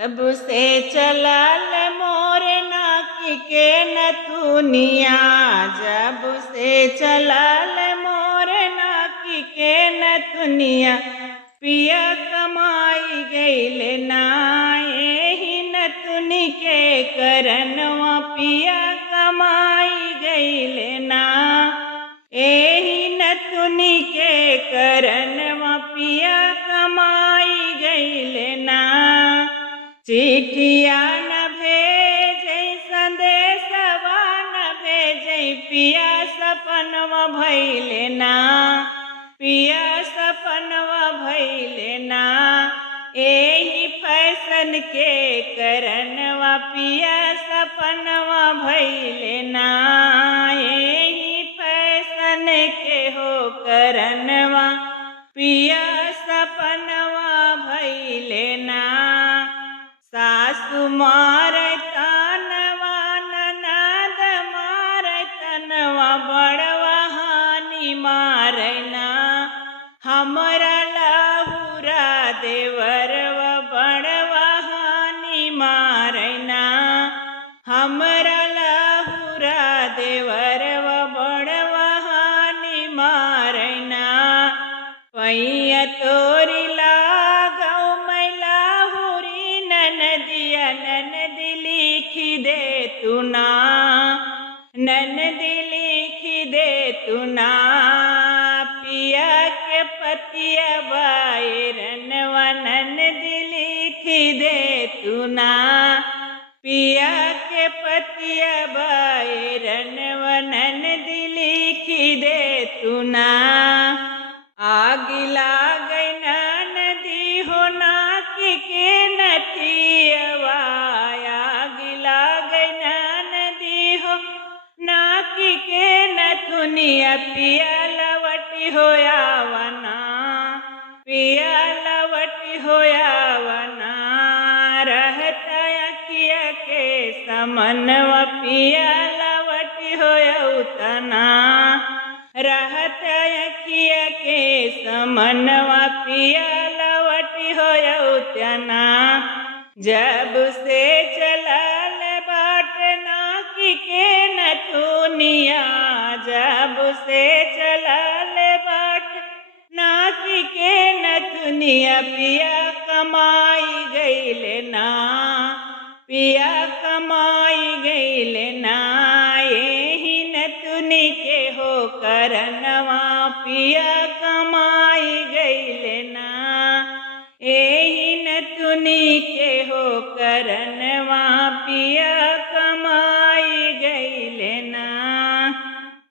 जब से चलल मोर नाकी के नथुनिया, जब से चलल मोर नाकी के नथुनिया, पिया कमाई गइले ना एही नथुनी के करनवा, पिया कमाई गइले ना एही नथुनी के करनवा, पिया कमाई गइले ना। चिट्ठिया न भेजै संदेशवा न भेजै, पिया सपनवा भइले ना, पिया सपनवा भइले ना एही फैशन के करनवा, पिया सपनवा भइले ना एही फैशन के हो करनवा, पिया सपनवा भइले ना। सासु मारै तनवा ननद मारै तनवा, बड़वा हानि मारै ना हमरा लहुरा देवरवा, बड़वा हानि मारै ना हमरा लहुरा देवरवा, बड़वा हानि मारै ना। पैया तोरी लागौ मैला हुरी ननदिया, ननदी लिखी दे तू ना, ननदी लिखी दे तू ना पिया के पतिया बायरनवा, ननदी लिखी दे तू ना पिया के पतिया बायरनवा, ननदी लिखी दे तू ना। आग लागै ननदी हो नाकी के नथियवा, आग लागै ननदी हो नाकी के नथुनिया, पिया लवटी होयावना, पिया लवटी होयावना रहत अखिया के समनवा, पिया लवटी होयउतना रहत अखिया के समनवा, पिया लवटी होयउतना। जब से चलल बाट नाकी के नथुनिया, जब से चलल बाट नाकी के नथुनिया, पिया कमाई गइले ना, पिया कमाई गइले ना एही नथुनी के हो करनवा, पिया कमाई गइले ना एही नथुनी के हो करनवा, पिया